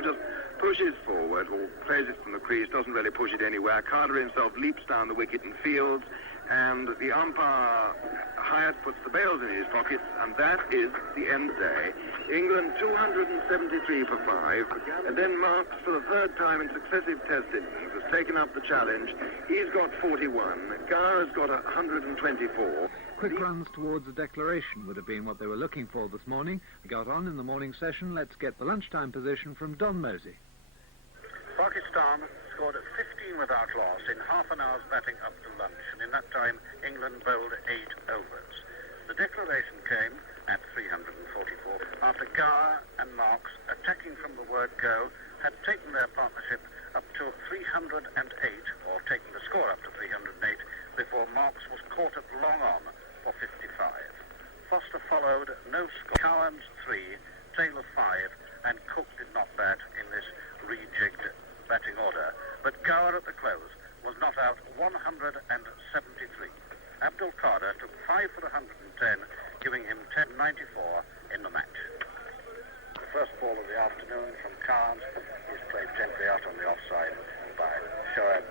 just pushes forward or plays it from the crease, doesn't really push it anywhere. Carter himself leaps down the wicket and fields, and the umpire, Hyatt, puts the bails in his pockets, and that is the end day. England 273 for 5, and then Marks, for the third time in successive test innings, has taken up the challenge. He's got 41. Gower's got 124. Quick runs towards a declaration would have been what they were looking for this morning. We got on in the morning session. Let's get the lunchtime position from Don Mosey. Pakistan scored 15 without loss in half an hour's batting up to lunch, and in that time England bowled 8 overs. The declaration came at 344 after Gower and Marks, attacking from the word go, had taken their partnership up to 308, or taken the score up to 308, before Marks was caught at long on for 55. Foster followed, no score. Cowan's 3, Taylor 5, and Cook did not bat in this rejigged batting order, but Gower at the close was not out 173. Abdul Qadir took 5 for 110, giving him 10.94 in the match. The first ball of the afternoon from Cowan is played gently out on the offside by Shoaib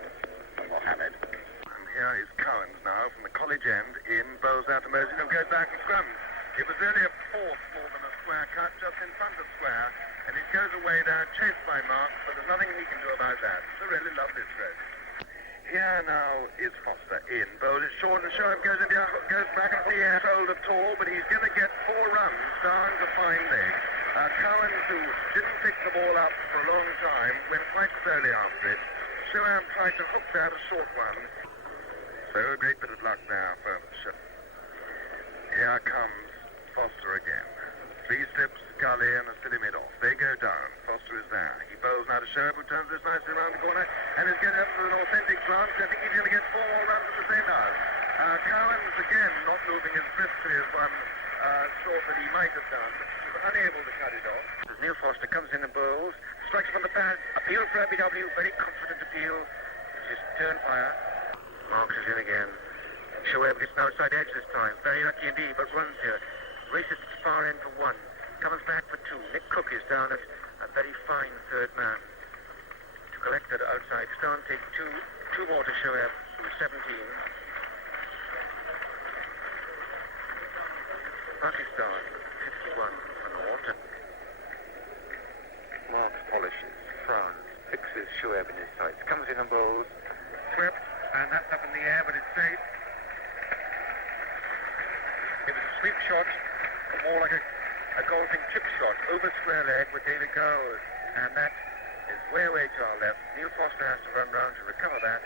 Mohammed. And here is Cowan's now from the college end in bowls out to Mosey, who goes back and scrums. It was really a fourth more than a square cut just in front of square, and it goes away there, chased by Marks, but there's nothing he can do about that. It's a really lovely stroke. Here now is Foster in. Bowls it short, and Shoaib goes back and he has hold of tall, but he's going to get 4 runs down to fine leg. Cowan, who didn't pick the ball up for a long time, went quite slowly after it. Shoaib tried to hook that a short one. So a great bit of luck now for Shoaib. Here comes Foster again. 3 slips, gully, and a silly mid-off. They go down. Foster is there. He bowls now to Shoaib, who turns this nicely around the corner and is getting up to an authentic glance. I think he's going to get 4 more runs at the same time. Cowan's again not moving as briskly as one thought that he might have done. He was unable to cut it off. As Neil Foster comes in and bowls, strikes from the pad, appeal for ABW, very confident appeal. It's his turn fire. Marks is in again. Shoaib gets an outside edge this time. Very lucky indeed, but runs here. Races to the far end for 1. Comes back for 2. Nick Cook is down as a very fine third man. To collect that outside stone, take 2 more to Shoaib, who's 17. Pakistan, 51 for naught. Marks polishes, frowns, fixes Shoaib in his sights, comes in and bowls. Swept, and that's up in the air, but it's safe. It was a sweep shot, more like a golfing chip shot, over square leg with David Gower, and that is way to our left. Neil Foster has to run round to recover that,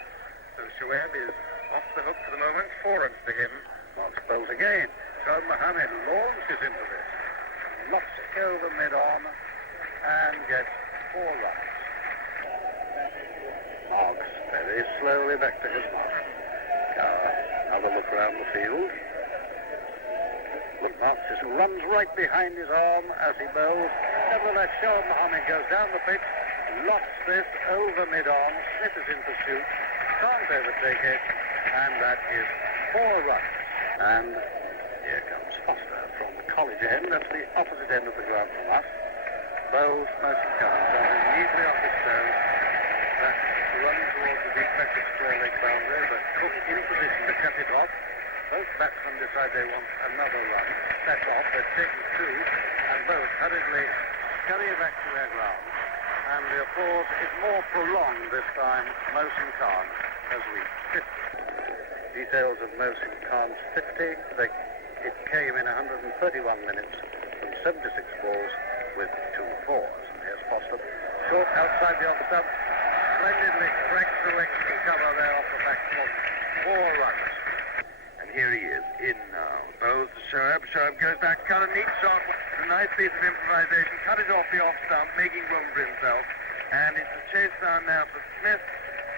so Shoaib is off the hook for the moment. 4 runs to him. Marks bowls again. Shoaib Mohammed launches into this, knocks over mid-on, and gets 4 runs. Marks very slowly back to his mark. Another look around the field. Look, Marks just runs right behind his arm as he bowls. Nevertheless, Shoaib Mohammed goes down the pitch, lofts this over mid-arm, sniffers in pursuit, can't overtake it, and that is 4 runs. And here comes Foster from the college end. That's the opposite end of the ground from us. Bowls mostly comes neatly off his toes. That run towards the deflected square leg boundary, but Cook in position to cut it off. Both batsmen decide they want another run. Set off, they're taking 2, and both hurriedly scurry back to their ground. And the applause is more prolonged this time. Mohsin Khan has reached 50. Details of Mohsin Khan's 50. It came in 131 minutes from 76 balls with 2 fours. And here's Foster. Short outside the off stump. Splendidly cracked through extra cover there off the back foot. 4 runs. Here he is, in now. Bowls to Shoaib. Shoaib goes back, cut a neat shot. A nice piece of improvisation. Cut it off the off stump, making room for himself. And it's a chase down now for Smith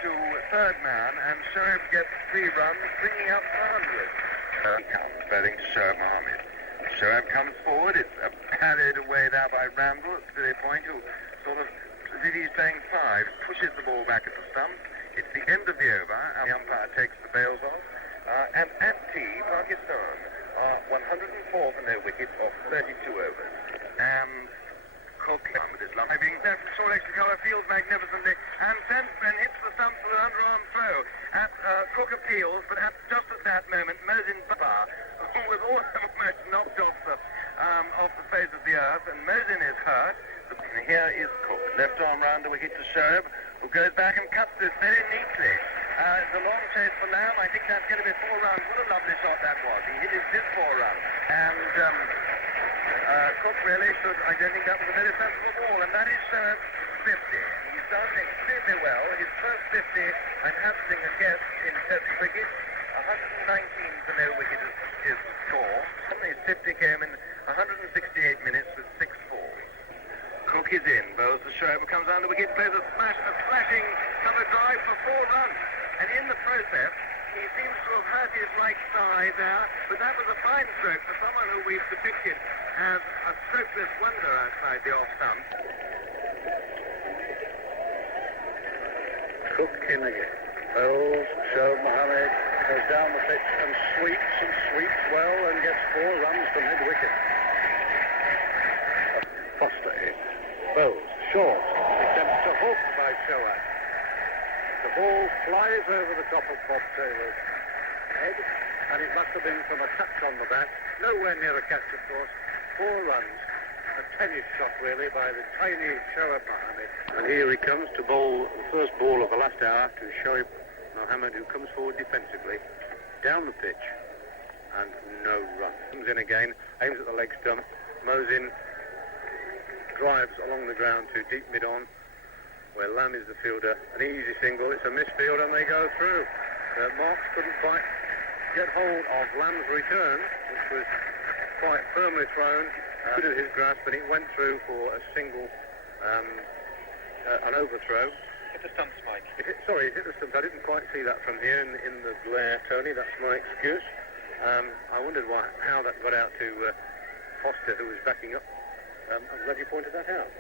to third man. And Shoaib gets 3 runs, bringing up 100. He comes, batting to Shoaib Mohammed. Shoaib comes forward. It's parried away there by Randall at the point, who sort of, as if he's playing 5, pushes the ball back at the stump. It's the end of the over, and the umpire takes the bails off. And at tea, Pakistan are 104 for no wicket of 32 overs. And Cook with his lump. Being left short extra cover, fields magnificently, and sends and hits the stumps with an underarm throw. Cook appeals, but just at that moment, Mosin Bar, with all almost knocked off the face of the earth, and Mosin is hurt. And here is Cook, left arm round the wicket to Shoaib, who goes back and cuts this very neatly. The long chase for Lamb, I think that's going to be 4 runs. What a lovely shot that was. He hit his 4 runs. And Cook really should, I don't think that was a very sensible ball, and that is Shoaib's 50. He's done extremely well. His first 50, I'm hazarding a guess in test cricket. 119 for no wicket is the score. His 50 came in 168 minutes with 6 balls. Cook is in, bowls to Shoaib, who comes down the wicket, plays a slashing cover drive for 4 runs. And in the process, he seems to have hurt his right thigh there, but that was a fine stroke for someone who we've depicted as a strokeless wonder outside the off stump. Cook in again. Bowls, Shoaib Mohammed goes down the pitch and sweeps well and gets 4 runs from mid-wicket. Foster in. Bowls, short. Attempts to hook by Shoaib. The ball flies over the top of Bob Taylor's head, and it must have been from a touch on the bat. Nowhere near a catch, of course. 4 runs. A tennis shot, really, by the tiny Shoaib Mohammed. And here he comes to bowl the first ball of the last hour to Shoaib Mohammed, who comes forward defensively, down the pitch, and no run. Comes in again, aims at the leg stump. Mosin drives along the ground to deep mid-on, where Lamb is the fielder. An easy single, it's a misfield, and they go through. Marks couldn't quite get hold of Lamb's return, which was quite firmly thrown, good at his grasp, and it went through for a single, an overthrow. Hit the stumps, Mike. It hit the stumps. I didn't quite see that from here in the glare, Tony. That's my excuse. I wondered how that got out to Foster, who was backing up. I'm glad you pointed that out.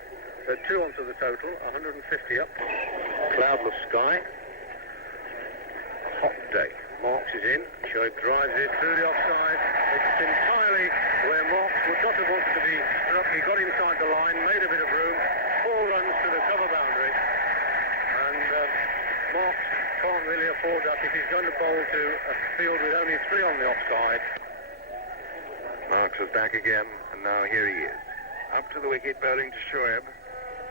So 2 onto the total, 150 up. Cloudless sky. Hot day. Marks is in. Shoaib drives it through the offside. It's entirely where Marks would not have wanted to be. He got inside the line, made a bit of room. 4 runs to the cover boundary. And Marks can't really afford that if he's going to bowl to a field with only 3 on the offside. Marks was back again, and now here he is. Up to the wicket, bowling to Shoaib.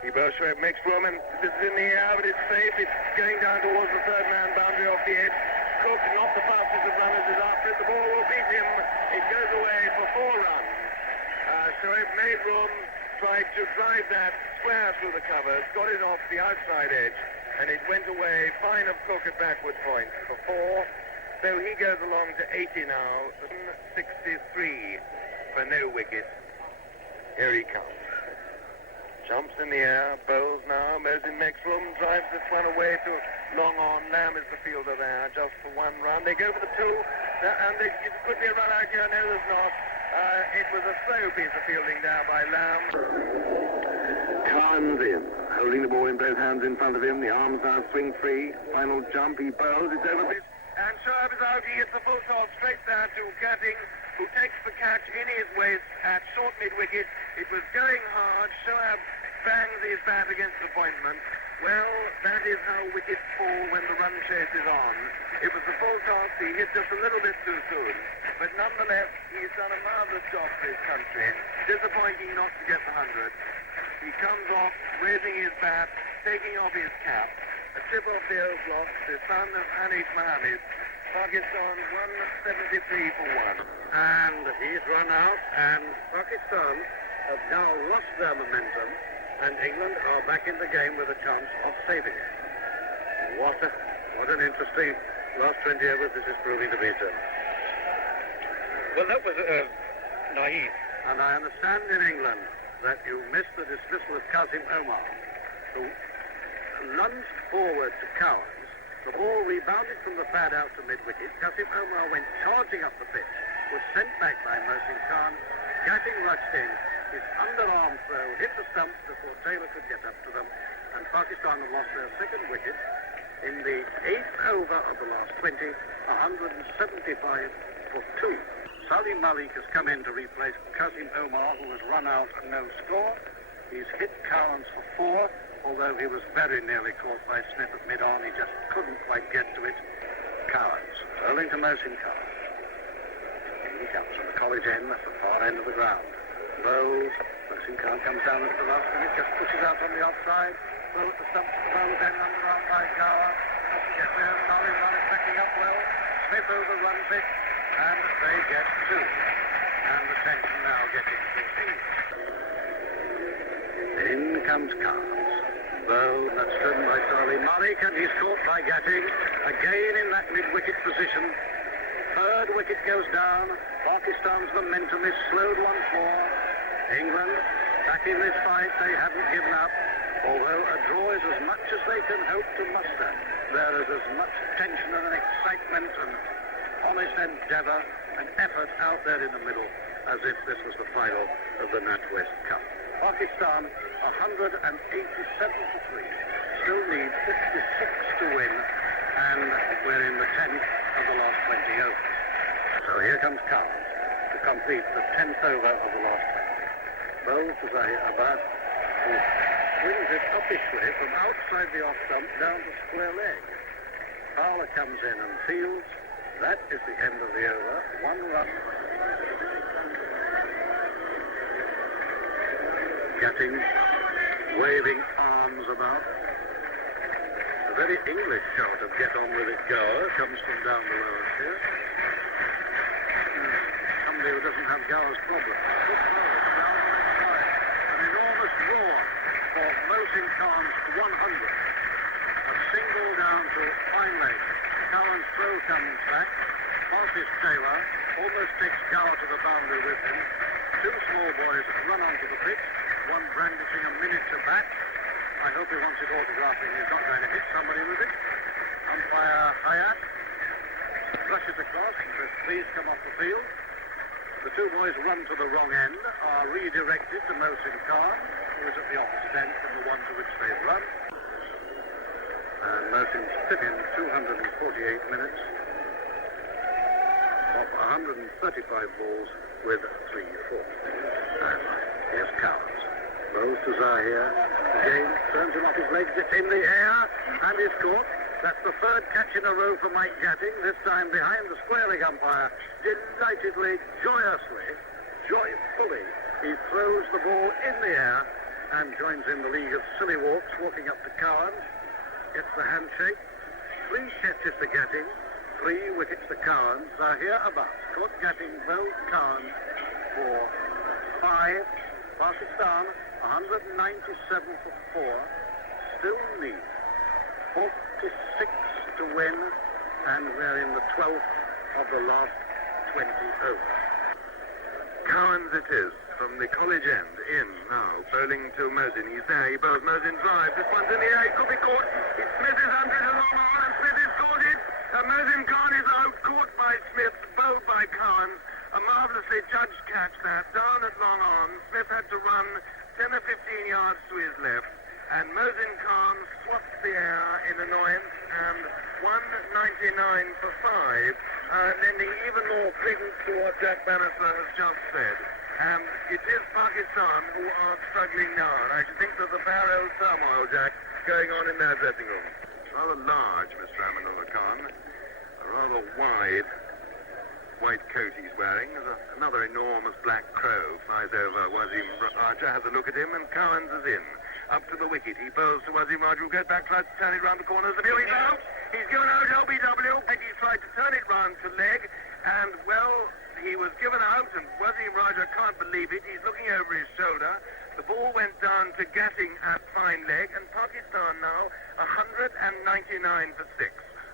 He bowls Shoaib, makes room, and this is in the air, but it's safe. It's going down towards the 3rd man boundary off the edge. Cook, not the fastest of runners, is after it. The ball will beat him. It goes away for 4 runs. Shoaib made room, tried to drive that square through the covers, got it off the outside edge, and it went away fine of Cook at backward point for 4. So he goes along to 80 now, 63 for no wicket. Here he comes. Jumps in the air, bowls now, Mosin makes room, drives this one away to long on. Lamb is the fielder there, just for 1 run. They go for the 2, and it could be a run out here. No, there's not. It was a slow piece of fielding there by Lamb. Comes in, holding the ball in both hands in front of him. The arms now swing free. Final jump, he bowls, it's over. And Shoaib is out. He hits the full toss straight there to Gatting, who takes the catch in his waist at short mid-wicket. It was going hard. Shoaib bangs his bat against the appointment. Well, that is how wickets fall when the run chase is on. It was the full toss. He hit just a little bit too soon. But nonetheless, he's done a marvellous job for his country. Disappointing not to get the 100. He comes off, raising his bat, taking off his cap. A tip off the overblock, the son of Anish Mohammed. Pakistan 173 for 1. And he's run out, and Pakistan have now lost their momentum, and England are back in the game with a chance of saving it. What an interesting last 20 overs this is proving to be, sir. Well, that was naive. And I understand in England that you missed the dismissal of Qasim Omar, who lunged forward to Cowans. The ball rebounded from the pad out to mid-wicket. Qasim Omar went charging up the pitch, was sent back by Mohsin Khan. Gatting rushed in. His underarm throw hit the stumps before Taylor could get up to them, and Pakistan have lost their 2nd wicket in the 8th over of the last 20, 175 for 2. Salim Malik has come in to replace Qasim Omar, who has run out and no score. He's hit Cowans for 4, although he was very nearly caught by Smith at mid-on. He just couldn't quite get to it. Cowans, rolling to Mosin Cowans. In he comes from the college end, at the far end of the ground. Bowles, Mosin Cowans comes down at the last minute, just pushes out on the offside. Bow at the stump to the Bowles end, underarm by Gower. Doesn't get there, Nolly's not expecting up well. Smith overruns it, and they get 2. And the tension now getting fulfilled. In comes Carnes. Though that's driven by Charlie Malik, and he's caught by Gatting. Again in that mid-wicket position. Third wicket goes down. Pakistan's momentum is slowed once more. England back in this fight. They haven't given up. Although a draw is as much as they can hope to muster. There is as much tension and excitement and honest endeavour and effort out there in the middle as if this was the final of the NatWest Cup. Pakistan 187 for 3. Still need 56 to win, and we're in the 10th of the last 20 overs. So here comes Carnes to complete the 10th over of the last 20. Bowles to Zahir Abbas, who swings it uppishly from outside the off stump down to square leg. Fowler comes in and fields. That is the end of the over. 1 run. Gatting, waving arms about. A very English shot of get on with it Gower comes from down the lower here. Somebody who doesn't have Gower's problem. Good ball down the left side. An enormous roar for Mosin Khan's 100. A single down to fine leg. Cowan's throw comes back. Passes Taylor. Almost takes Gower to the boundary with him. 2 small boys run onto the pitch. One brandishing a miniature bat. I hope he wants it autographing. He's not going to hit somebody with it. Umpire Hayat rushes across and says, please come off the field. The 2 boys run to the wrong end, are redirected to Mosin Khan, who is at the opposite end from the one to which they've run. And Mosin's fit in 248 minutes of 135 balls with 3 4. And here's Cowans. Bowles to Zahir. Again, turns him off his legs. It's in the air and is caught. That's the 3rd catch in a row for Mike Gatting, this time behind the square leg umpire. Delightedly, joyously, joyfully, he throws the ball in the air and joins in the league of silly walks, walking up to Cowans. Gets the handshake. 3 catches to Gatting, 3 wickets to Cowans. Zahir Abbas caught Gatting, Bowles, Cowans for 5. Pakistan 197 for 4. Still need 46 to win, and we're in the 12th of the last 20 overs. Cowans it is, from the college end, in now, bowling to Mosin. He's there, he bowls Mosin drive. This one's in the air, it could be caught. Smith is under it along on, and Smith has caught it. Mosin Khan is out, caught by Smith, bowled by Cowans. A marvellously judged catch that, down at long on. Smith had to run 10 or 15 yards to his left, and Mosin Khan swapped the air in annoyance, and 199 for 5, lending even more credence to what Jack Bannister has just said. It is Pakistan who are struggling now, and I should think that the barrel turmoil, Jack, going on in their dressing room. Rather large, Mr. Aminullah Khan. A rather wide white coat he's wearing. Another enormous black crow flies over Wasim Raja, has a look at him, and Cowans is in. Up to the wicket, he bowls to Wasim Raja, who goes back, tries to turn it round the corners. He's out! He's given out LBW, and he's tried to turn it round to leg, and, well, he was given out, and Wasim Raja can't believe it. He's looking over his shoulder. The ball went down to Gatting at fine leg, and Pakistan now 199 for 6.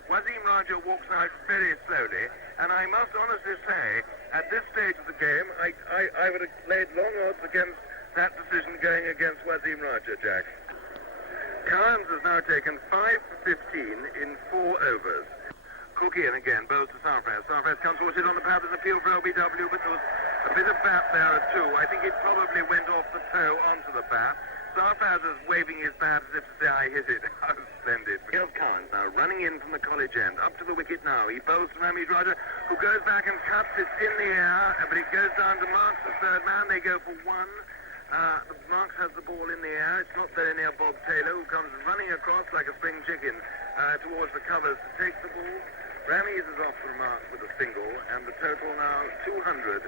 Wasim Raja walks out very slowly, and I must honestly say, at this stage of the game, I would have laid long odds against that decision going against Wasim Raja, Jack. Cowans has now taken 5 for 15 in 4 overs. Cook in again, bowls to Sarfraz. Sarfraz comes towards it on the path. There's an appeal for LBW, but there was a bit of bat there at 2. I think it probably went off the toe onto the bat. Sarfraz is waving his bat as if to say, I hit it. How splendid. Here's Cowans now running in from the college end. Up to the wicket now. He bowls to Ramij Raja, who goes back and cuts it in the air, but it goes down to Marks, the 3rd man. They go for 1. Marks has the ball in the air. It's not there near Bob Taylor, who comes running across like a spring chicken towards the covers to take the ball. Rammies is off for Marks with a single, and the total now 200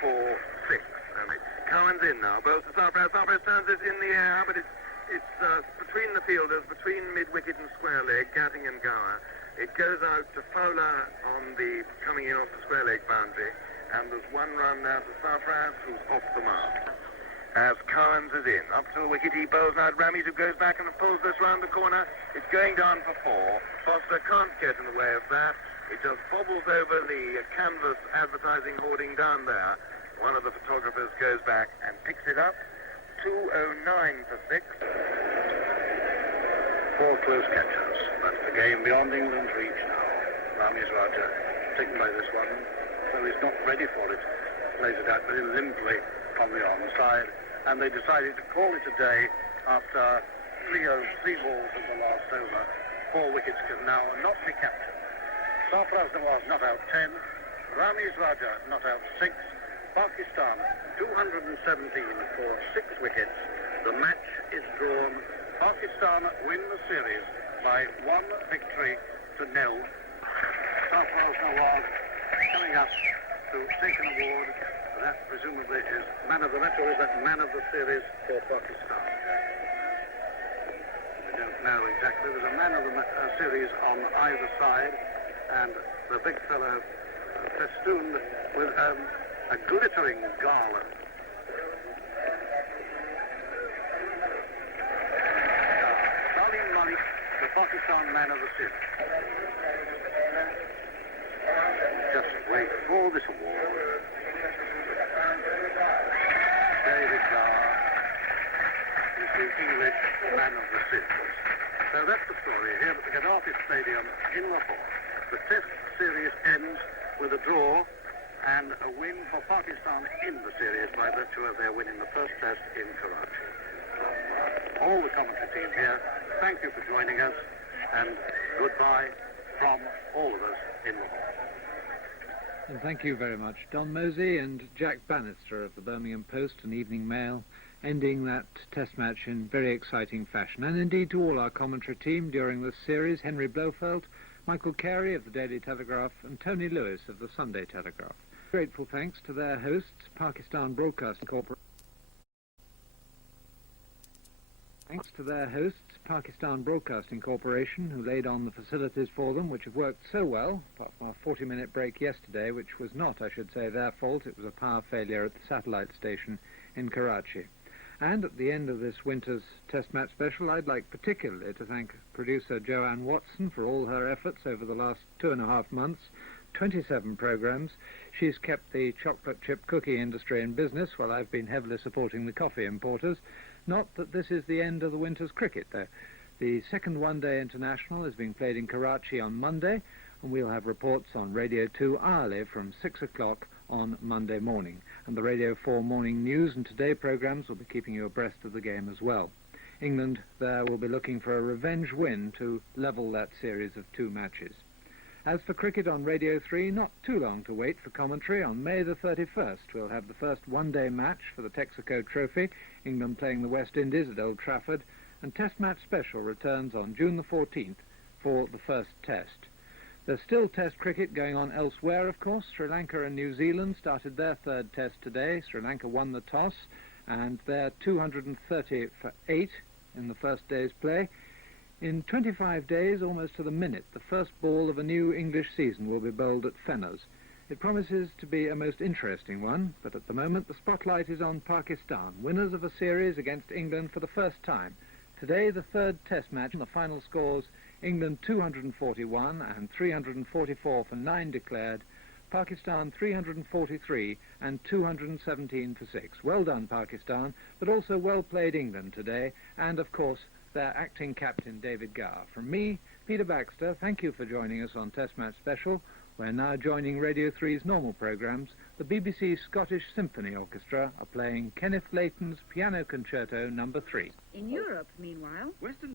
for 6. Cowan's in now. Bowls to Sarpras. Sarpras turns it in the air, but it's between the fielders, between mid-wicket and square leg, Gatting and Gower. It goes out to Fowler on the coming in off the square leg boundary, and there's one run now to Sarpras, who's off the mark. As Cowan's is in. Up to the wicket, he bowls now at Rammies, who goes back and pulls this round the corner. It's going down for 4. Foster can't get in the way of that. It just bobbles over the canvas advertising hoarding down there. One of the photographers goes back and picks it up. 2:09 for 6. 4 close catches. That's the game beyond England's reach now. Rammies Raja taken by this one, so he's not ready for it. Plays it out very limply on the onside, and they decided to call it a day after 3 balls in the last over. 4 wickets can now not be captured. Sarfraz Nawaz not out 10, Rammies Raja not out 6, Pakistan 217 for 6 wickets. The match is drawn. Pakistan win the series by 1 victory to 0. Sarfraz Nawaz coming up to take an award. That presumably is man of the match, or is that man of the series for Pakistan? We don't know exactly. There's a man of the series on either side, and the big fellow festooned with a glittering garland. Salim Malik, the Pakistan man of the series. Just wait for this award. David Garr is the English man of the series. So that's the story here at the Gaddafi Stadium in Lahore. The Test series ends with a draw and a win for Pakistan in the series by virtue of their win in the first Test in Karachi. All the commentary team here, thank you for joining us, and goodbye from all of us in Lahore. And thank you very much, Don Mosey and Jack Bannister of the Birmingham Post and Evening Mail, ending that Test match in very exciting fashion. And indeed to all our commentary team during this series, Henry Blofeld, Michael Carey of the Daily Telegraph, and Tony Lewis of the Sunday Telegraph. Grateful thanks to their hosts, Pakistan Broadcasting Corporation. Thanks to their hosts, Pakistan Broadcasting Corporation, who laid on the facilities for them, which have worked so well, apart from our 40-minute break yesterday, which was not, I should say, their fault. It was a power failure at the satellite station in Karachi. And at the end of this winter's Test Match Special, I'd like particularly to thank producer Joanne Watson for all her efforts over the last 2.5 months, 27 programmes. She's kept the chocolate chip cookie industry in business while I've been heavily supporting the coffee importers. Not that this is the end of the winter's cricket, though. The second one-day international is being played in Karachi on Monday, and we'll have reports on Radio 2 hourly from 6 o'clock on Monday morning. And the Radio 4 Morning News and Today programmes will be keeping you abreast of the game as well. England there will be looking for a revenge win to level that series of 2 matches. As for cricket on Radio 3, not too long to wait for commentary. On May the 31st, we'll have the first one-day match for the Texaco Trophy, England playing the West Indies at Old Trafford, and Test Match Special returns on June the 14th for the first Test. There's still Test cricket going on elsewhere, of course. Sri Lanka and New Zealand started their third Test today. Sri Lanka won the toss, and they're 230 for 8 in the first day's play. In 25 days, almost to the minute, the first ball of a new English season will be bowled at Fenners. It promises to be a most interesting one, but at the moment the spotlight is on Pakistan, winners of a series against England for the first time. Today, the third Test match, and the final scores, England 241 and 344 for 9 declared, Pakistan 343 and 217 for 6. Well done, Pakistan, but also well played England today, and of course, their acting captain, David Garr. From me, Peter Baxter, thank you for joining us on Test Match Special. We're now joining Radio 3's normal programmes. The BBC Scottish Symphony Orchestra are playing Kenneth Layton's Piano Concerto No. 3. In Europe, meanwhile, Western